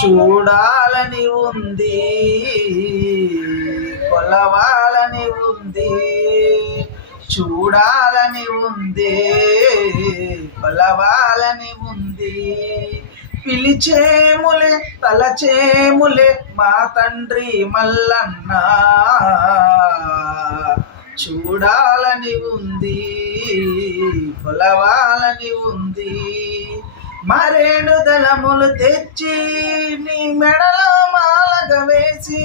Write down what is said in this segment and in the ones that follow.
చూడాలని ఉంది, కొలవాలని ఉంది, చూడాలని ఉంది, కొలవాలని ఉంది. పిలిచేములే తలచేములే మా తండ్రి మల్లన్న, చూడాలని ఉంది, కొలవాలని ఉంది. మరేడు దళములు తెచ్చి నీ మెడలో మాలగ వేసి,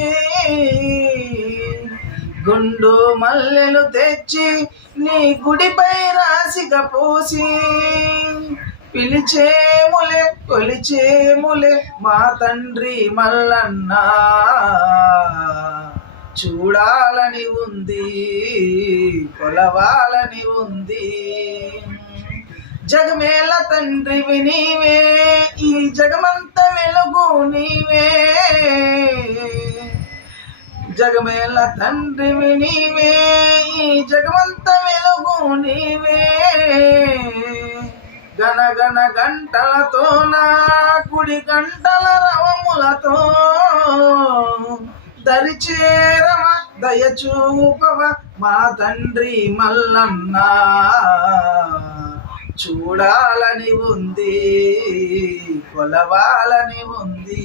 గుండు మల్లెలు తెచ్చి నీ గుడిపై రాసిగా పోసి, పిలిచేములే కొలిచేములే మా తండ్రి మల్లన్న, చూడాలని ఉంది, కొలవాలని ఉంది. జగమేల తండ్రివి నీవే, ఈ జగమంత వెలుగు నీవే. జగమేల తండ్రివి నీవే, ఈ జగమంత వెలుగు నీవే. గణగణ గంటలతో నా కుడి గంటల రవములతో, దరిచేరవ దయచూపవ మా తండ్రి మల్లన్న, చూడాలని ఉంది, కొలవాలని ఉంది,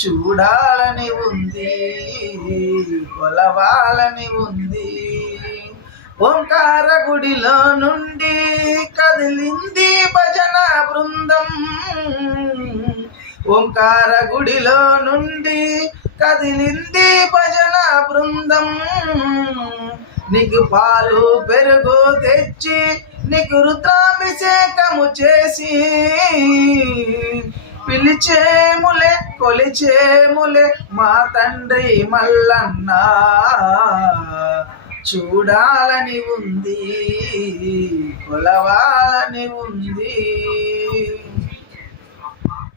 చూడాలని ఉంది, కొలవాలని ఉంది. ఓంకార గుడిలో నుండి కదిలింది భజన బృందం, ఓంకార గుడిలో నుండి కదిలింది భజన బృందం. నీకు పాలు పెరుగు తెచ్చి, నీకు రుద్రాభిషేకము చేసి, పిలిచేములే కొలిచేములే మా తండ్రి మల్లన్న, చూడాలని ఉంది, కొలవాలని ఉంది.